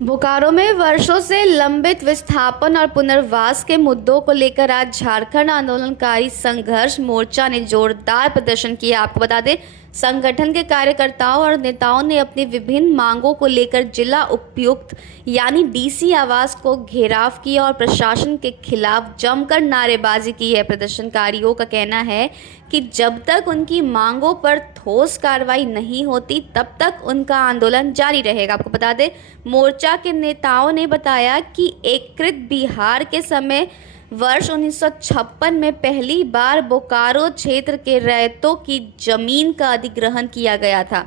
बोकारो में वर्षों से लंबित विस्थापन और पुनर्वास के मुद्दों को लेकर आज झारखंड आंदोलनकारी संघर्ष मोर्चा ने जोरदार प्रदर्शन किया। आपको बता दें, संगठन के कार्यकर्ताओं और नेताओं ने अपनी विभिन्न मांगों को लेकर जिला उपायुक्त यानी डीसी आवास को घेराव किया और प्रशासन के खिलाफ जमकर नारेबाजी की है। प्रदर्शनकारियों का कहना है कि जब तक उनकी मांगों पर ठोस कार्रवाई नहीं होती तब तक उनका आंदोलन जारी रहेगा। आपको बता दें, मोर्चा के नेताओं ने बताया कि एकीकृत बिहार के समय वर्ष 1956 में पहली बार बोकारो क्षेत्र के रैयतों की जमीन का अधिग्रहण किया गया था।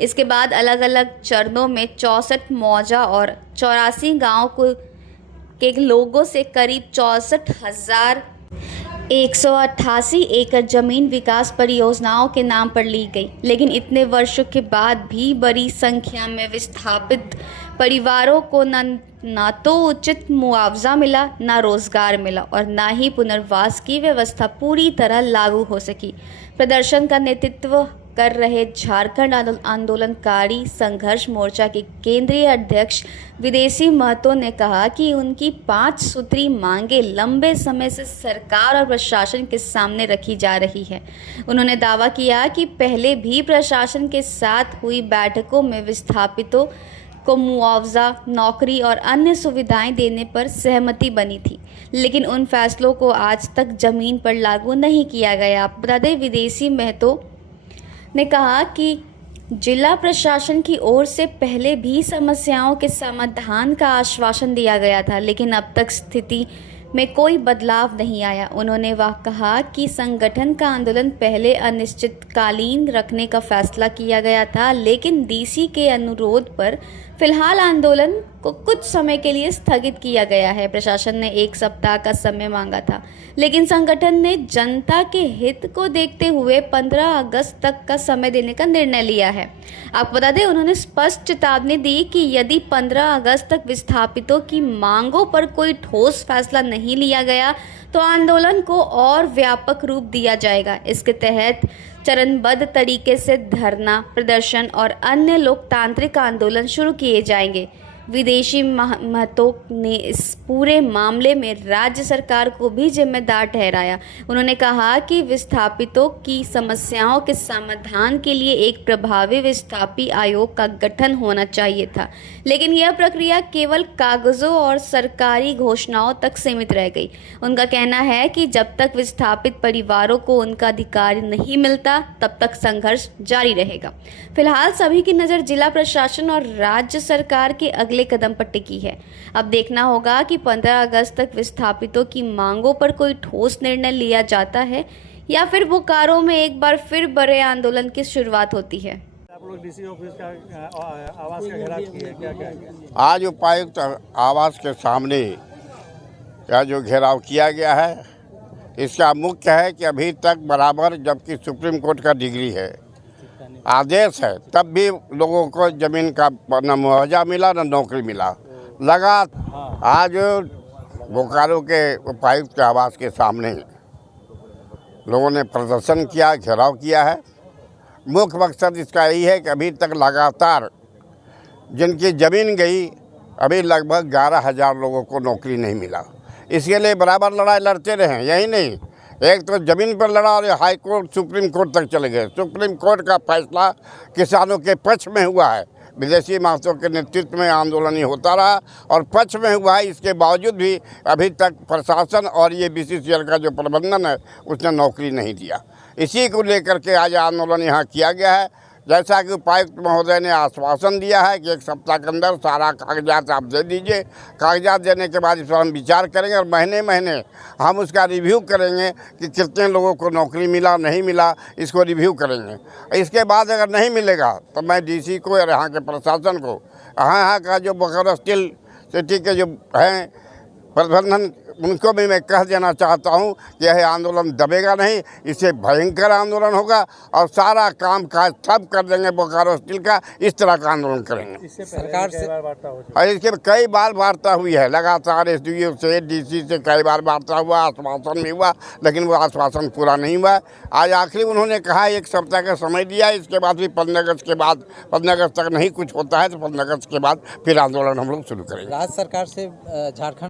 इसके बाद अलग अलग चरणों में 64 मौजा और 84 गाँव के लोगों से करीब 64,188 एकड़ जमीन विकास परियोजनाओं के नाम पर ली गई। लेकिन इतने वर्षों के बाद भी बड़ी संख्या में विस्थापित परिवारों को न तो उचित मुआवजा मिला, न रोजगार मिला और न ही पुनर्वास की व्यवस्था पूरी तरह लागू हो सकी। प्रदर्शन का नेतृत्व कर रहे झारखंड आंदोलनकारी संघर्ष मोर्चा के केंद्रीय अध्यक्ष विदेशी महतो ने कहा कि उनकी 5 सूत्री मांगे लंबे समय से सरकार और प्रशासन के सामने रखी जा रही है। उन्होंने दावा किया कि पहले भी प्रशासन के साथ हुई बैठकों में विस्थापितों को मुआवजा, नौकरी और अन्य सुविधाएं देने पर सहमति बनी थी, लेकिन उन फैसलों को आज तक जमीन पर लागू नहीं किया गया। आप बता दें, विदेशी महतो ने कहा कि जिला प्रशासन की ओर से पहले भी समस्याओं के समाधान का आश्वासन दिया गया था, लेकिन अब तक स्थिति में कोई बदलाव नहीं आया। उन्होंने वह कहा कि संगठन का आंदोलन पहले अनिश्चितकालीन रखने का फैसला किया गया था, लेकिन डीसी के अनुरोध पर फिलहाल आंदोलन को कुछ समय के लिए स्थगित किया गया है। प्रशासन ने 1 सप्ताह का समय मांगा था, लेकिन संगठन ने जनता के हित को देखते हुए 15 अगस्त तक का समय देने का निर्णय लिया है। आपको बता दें, उन्होंने स्पष्ट चेतावनी दी कि यदि 15 अगस्त तक विस्थापितों की मांगों पर कोई ठोस फैसला नहीं लिया गया तो आंदोलन को और व्यापक रूप दिया जाएगा। इसके तहत चरणबद्ध तरीके से धरना, प्रदर्शन और अन्य लोकतांत्रिक आंदोलन शुरू किए जाएंगे। विदेशी महतो ने इस पूरे मामले में राज्य सरकार को भी जिम्मेदार ठहराया। उन्होंने कहा कि विस्थापितों की समस्याओं के समाधान के लिए एक प्रभावी विस्थापी आयोग का गठन होना चाहिए था, लेकिन यह प्रक्रिया केवल कागजों और सरकारी घोषणाओं तक सीमित रह गई। उनका कहना है कि जब तक विस्थापित परिवारों को उनका अधिकार नहीं मिलता तब तक संघर्ष जारी रहेगा। फिलहाल सभी की नज़र जिला प्रशासन और राज्य सरकार के अगले कदम पर टिकी है। अब देखना होगा कि 15 अगस्त तक विस्थापितों की मांगों पर कोई ठोस निर्णय लिया जाता है या फिर बोकारो में एक बार फिर बड़े आंदोलन की शुरुआत होती है। आप लोग डीसी ऑफिस का आवास का घेराव किए, क्या? आज उपायुक्त आवास के सामने का जो घेराव किया गया है, इसका मुख्य है कि अभी तक बराबर, जबकि सुप्रीम कोर्ट का डिग्री है, आदेश है, तब भी लोगों को ज़मीन का न मुआवजा मिला न नौकरी मिला। लगा आज बोकारो के उपायुक्त के आवास के सामने लोगों ने प्रदर्शन किया, घेराव किया है। मुख्य मकसद इसका यही है कि अभी तक लगातार जिनकी ज़मीन गई, अभी लगभग 11,000 लोगों को नौकरी नहीं मिला। इसके लिए बराबर लड़ाई लड़ते रहे। यही नहीं, एक तो ज़मीन पर लड़ा और हाई कोर्ट, सुप्रीम कोर्ट तक चले गए। सुप्रीम कोर्ट का फैसला किसानों के पक्ष में हुआ है। विदेशी महतो के नेतृत्व में आंदोलन ही होता रहा और पक्ष में हुआ है। इसके बावजूद भी अभी तक प्रशासन और ये BCCL का जो प्रबंधन है उसने नौकरी नहीं दिया। इसी को लेकर के आज आंदोलन यहाँ किया गया है। जैसा कि उपायुक्त महोदय ने आश्वासन दिया है कि 1 सप्ताह के अंदर सारा कागजात आप दे दीजिए। कागजात देने के बाद इस पर हम विचार करेंगे और महीने महीने हम उसका रिव्यू करेंगे कि कितने लोगों को नौकरी मिला, नहीं मिला, इसको रिव्यू करेंगे। इसके बाद अगर नहीं मिलेगा तो मैं डीसी को और यहाँ के प्रशासन को, यहाँ का जो बोकारो स्टील सिटी के जो हैं प्रबंधन उनको भी मैं कह देना चाहता हूं कि यह आंदोलन दबेगा नहीं, इससे भयंकर आंदोलन होगा और सारा काम काज सब कर देंगे बोकारो स्टील का, इस तरह का आंदोलन करेंगे। इससे सरकार से वार्ता हो चुकी और इसके कई बार वार्ता हुई है, लगातार एसडीओ से डीसी से कई बार वार्ता हुआ, आश्वासन भी हुआ, लेकिन वो आश्वासन पूरा नहीं हुआ। आज आखिरी उन्होंने कहा 1 सप्ताह का समय दिया, इसके बाद भी 15 अगस्त के बाद 15 अगस्त तक नहीं कुछ होता है तो 15 अगस्त के बाद फिर आंदोलन हम लोग शुरू करेंगे। राज्य सरकार से झारखंड